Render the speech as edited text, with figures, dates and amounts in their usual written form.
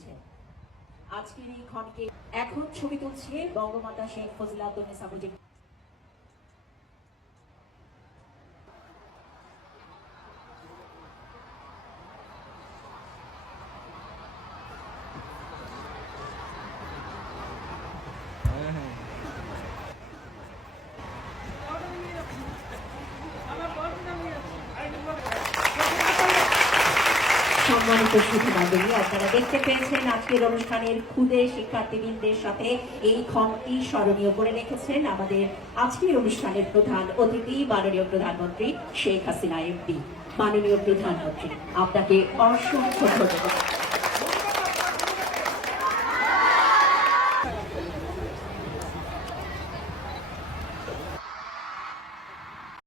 এসেছেন। আজকের এই ক্ষণকে এখন ছবি তুলছে বঙ্গমাতা শেখ ফজিলাতুন্নেসা মুজিব। সম্মানিত সুধীমণ্ডলী, আপনারা দেখতে পেয়েছেন আজকের অনুষ্ঠানের ক্ষুদে শিক্ষার্থীবৃন্দের সাথে এই ক্ষণটি স্মরণীয় করে রেখেছেন আমাদের আজকের অনুষ্ঠানের প্রধান অতিথি মাননীয় প্রধানমন্ত্রী শেখ হাসিনা এমপি। মাননীয় প্রধানমন্ত্রী, আপনাকে অসংখ্য ধন্যবাদ।